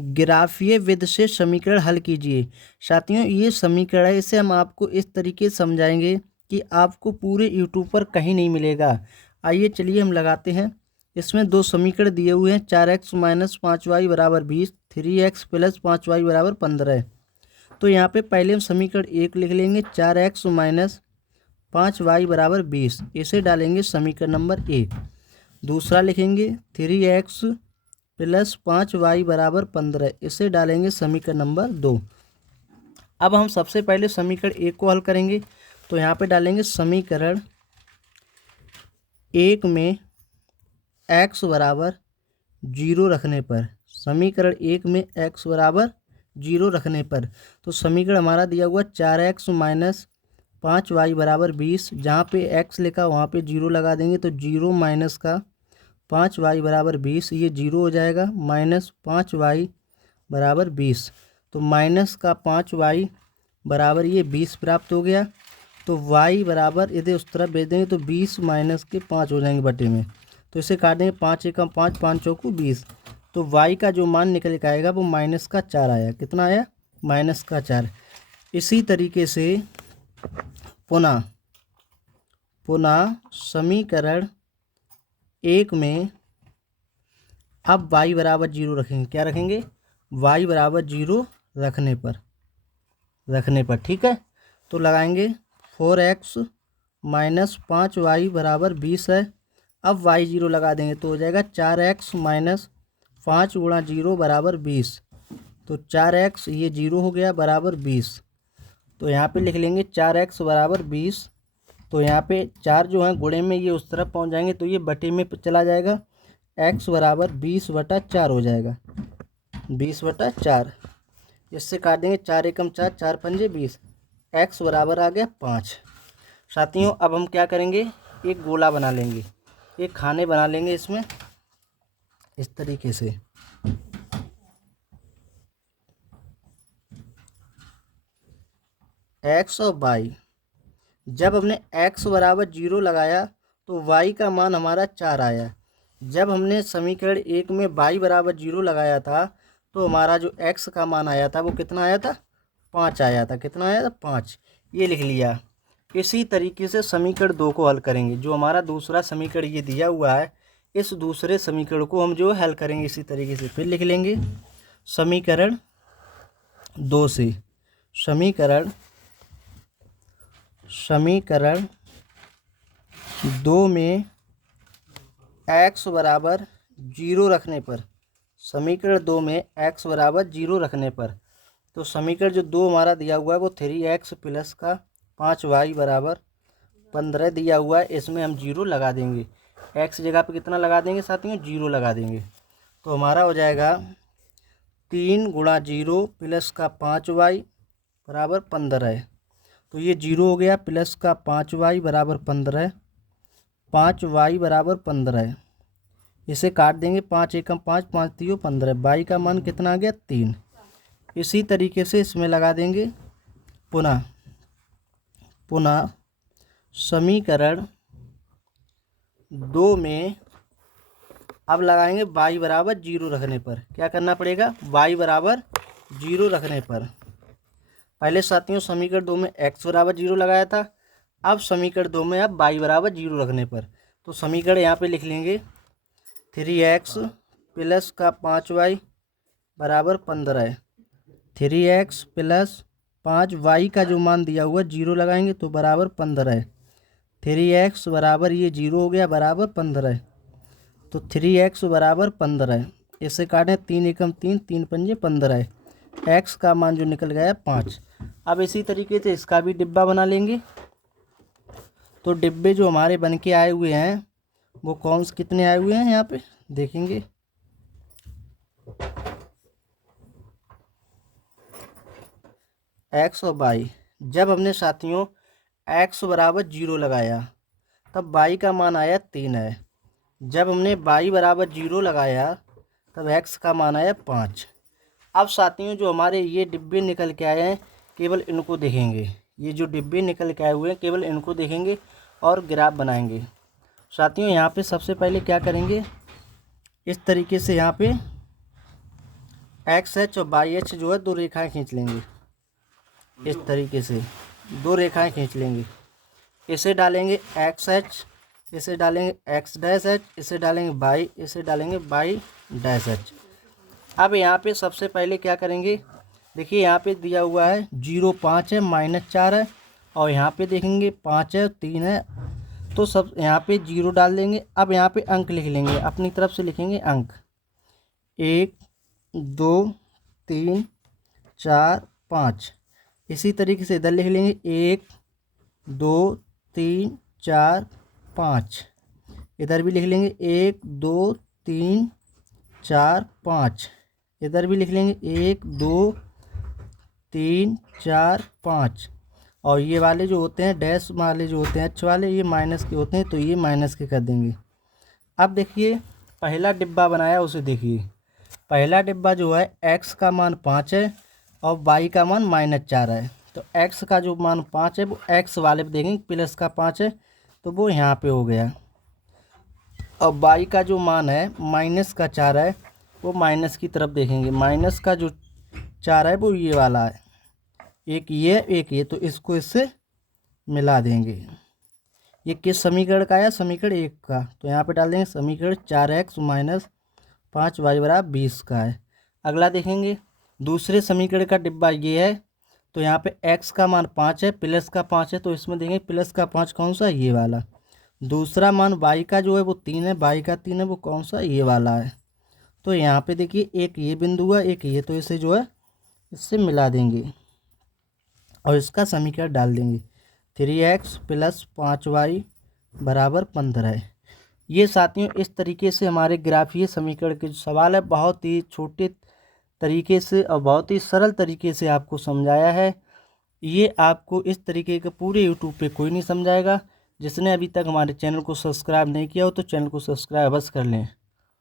ग्राफीय विधि से समीकरण हल कीजिए। साथियों, ये समीकरण है, इसे हम आपको इस तरीके से समझाएंगे कि आपको पूरे यूट्यूब पर कहीं नहीं मिलेगा। आइए चलिए हम लगाते हैं। इसमें दो समीकरण दिए हुए हैं, 4x माइनस 5y बराबर 20, 3x प्लस 5y बराबर 15। तो यहाँ पे पहले हम समीकरण 1 लिख लेंगे, 4x माइनस 5y बराबर 20, इसे डालेंगे समीकरण नंबर 1। दूसरा लिखेंगे 3x प्लस 5y बराबर 15, इसे डालेंगे समीकरण नंबर 2। अब हम सबसे पहले समीकरण 1 को हल करेंगे। तो यहाँ पे डालेंगे समीकरण 1 में x बराबर 0 रखने पर, समीकरण 1 में x बराबर 0 रखने पर, तो समीकरण हमारा दिया हुआ 4x माइनस 5y बराबर 20। जहाँ पे x लिखा वहाँ पे 0 लगा देंगे, तो 0 माइनस का 5y बराबर 20, ये 0 हो जाएगा। माइनस 5y बराबर 20, तो माइनस का 5y बराबर ये 20 प्राप्त हो गया। तो y बराबर यदि उस तरफ भेज देंगे तो 20 माइनस के 5 हो जाएंगे बटे में, तो इसे काट देंगे, 5 एकम 5, 5 चौकू 20। तो y का जो मान निकल के आएगा वो माइनस का 4 आया। कितना आया? माइनस का 4। इसी तरीके से पुनः समीकरण 1 में अब y बराबर 0 रखेंगे। क्या रखेंगे? y बराबर 0 रखने पर, ठीक है। तो लगाएंगे 4x माइनस 5y बराबर 20 है। अब y 0 लगा देंगे तो हो जाएगा 4x माइनस 5 गुणा 0 बराबर 20। तो 4x ये 0 हो गया बराबर 20। तो यहाँ पे लिख लेंगे 4x बराबर 20। तो यहाँ पे 4 जो है गुणे में ये उस तरफ पहुँच जाएंगे, तो ये बटे में चला जाएगा, x बराबर 20/4 हो जाएगा, 20/4। इससे काट देंगे, 4 एकम 4, 4 पंजे 20, x बराबर आ गया 5। साथियों, अब हम क्या करेंगे, एक गोला बना लेंगे, एक खाने बना लेंगे इसमें इस तरीके से। x और y, जब हमने x बराबर 0 लगाया तो y का मान हमारा 4 आया। जब हमने समीकरण 1 में y बराबर 0 लगाया था तो हमारा जो x का मान आया था वो कितना आया था? 5 आया था। कितना आया था? 5। ये लिख लिया। इसी तरीके से समीकरण 2 को हल करेंगे। जो हमारा दूसरा समीकरण ये दिया हुआ है, इस दूसरे समीकरण को हम जो हल करेंगे इसी तरीके से। फिर लिख लेंगे समीकरण 2 से, समीकरण 2 में x बराबर 0 रखने पर, समीकरण 2 में x बराबर 0 रखने पर, तो समीकरण जो 2 हमारा दिया हुआ है वो 3x प्लस का 5y बराबर 15 दिया हुआ है। इसमें हम 0 लगा देंगे। x जगह पे कितना लगा देंगे साथियों? 0 लगा देंगे। तो हमारा हो जाएगा 3 गुणा 0 प्लस का 5y बराबर 15। तो ये 0 हो गया, प्लस का 5y बराबर 15, 5y बराबर 15। इसे काट देंगे, 5 एकम 5, 5 तीयो 15। y का मान कितना आ गया? 3। इसी तरीके से इसमें लगा देंगे पुनः समीकरण 2 में अब लगाएंगे y बराबर 0 रखने पर। क्या करना पड़ेगा? y बराबर 0 रखने पर। पहले साथियों समीकरण 2 में x बराबर 0 लगाया था, अब समीकरण 2 में अब y बराबर 0 रखने पर, तो समीकरण यहाँ पे लिख लेंगे 3x प्लस का 5y बराबर 15। 3x प्लस 5y का जो मान दिया हुआ 0 लगाएंगे तो बराबर 15। 3x बराबर ये 0 हो गया बराबर 15। तो 3x बराबर 15। इसे काटें, 3 एकम 3, 3 पंजे 15। x का मान जो निकल गया 5। अब इसी तरीके से इसका भी डिब्बा बना लेंगे। तो डिब्बे जो हमारे बन के आए हुए हैं वो कितने आए हुए हैं यहाँ पे देखेंगे। x और y, जब हमने साथियों x बराबर 0 लगाया तब y का मान आया 3 है। जब हमने y बराबर 0 लगाया तब x का मान आया 5। अब साथियों जो हमारे ये डिब्बे निकल के आए हैं केवल इनको देखेंगे। ये जो डिब्बे निकल के आए हुए हैं केवल इनको देखेंगे और ग्राफ बनाएंगे। साथियों यहाँ पे सबसे पहले क्या करेंगे, इस तरीके से यहाँ पे एक्स एच और वाई एच जो है दो रेखाएं खींच लेंगे इस तरीके से, दो रेखाएं खींच लेंगे। इसे डालेंगे एक्स एच, इसे डालेंगे एक्स डैश एच, इसे डालेंगे वाई, इसे डालेंगे वाई डैश एच। अब यहाँ पे सबसे पहले क्या करेंगे, देखिए यहाँ पे दिया हुआ है 0 5 है, -4 है, और यहाँ पे देखेंगे 5 है 3 है, तो सब यहाँ पे 0 डाल देंगे। अब यहाँ पे अंक लिख लेंगे, अपनी तरफ से लिखेंगे अंक 1 2 3 4 5। इसी तरीके से इधर लिख लेंगे 1 2 3 4 5। इधर भी लिख लेंगे 1 2 3 4 5। इधर भी लिख लेंगे 1 2 3 4 5। और ये वाले जो होते हैं डैश वाले जो होते हैं एच वाले, ये माइनस के होते हैं, तो ये माइनस के कर देंगे। अब देखिए पहला डिब्बा बनाया उसे देखिए, पहला डिब्बा जो है एक्स का मान 5 है और वाई का मान -4 है। तो एक्स का जो मान 5 है वो एक्स वाले पे देखेंगे, प्लस का 5 है तो वो यहाँ पे हो गया। और वाई का जो मान है -4 है वो माइनस की तरफ देखेंगे, माइनस का जो 4 है वो ये वाला है, एक ये एक ये, तो इसको इससे मिला देंगे। ये किस समीकरण का है, समीकरण 1 का, तो यहाँ पे डाल देंगे समीकरण 4x - 5y = 20 का है। अगला देखेंगे दूसरे समीकरण का डिब्बा ये है, तो यहाँ पे x का मान 5 है, प्लस का 5 है, तो इसमें देंगे प्लस का 5 कौन सा, ये वाला। दूसरा मान y का जो है वो 3 है, y का 3 है, वो कौन सा, ये वाला है। तो यहाँ पे देखिए एक ये बिंदु है एक ये, तो इसे जो है इससे मिला देंगे और इसका समीकरण डाल देंगे 3x + 5y = 15। ये साथियों इस तरीके से हमारे ग्राफीय समीकरण के जो सवाल है बहुत ही छोटे तरीके से और बहुत ही सरल तरीके से आपको समझाया है। ये आपको इस तरीके के पूरे यूट्यूब पे कोई नहीं समझाएगा। जिसने अभी तक हमारे चैनल को सब्सक्राइब नहीं किया हो तो चैनल को सब्सक्राइब अवश्य कर लें।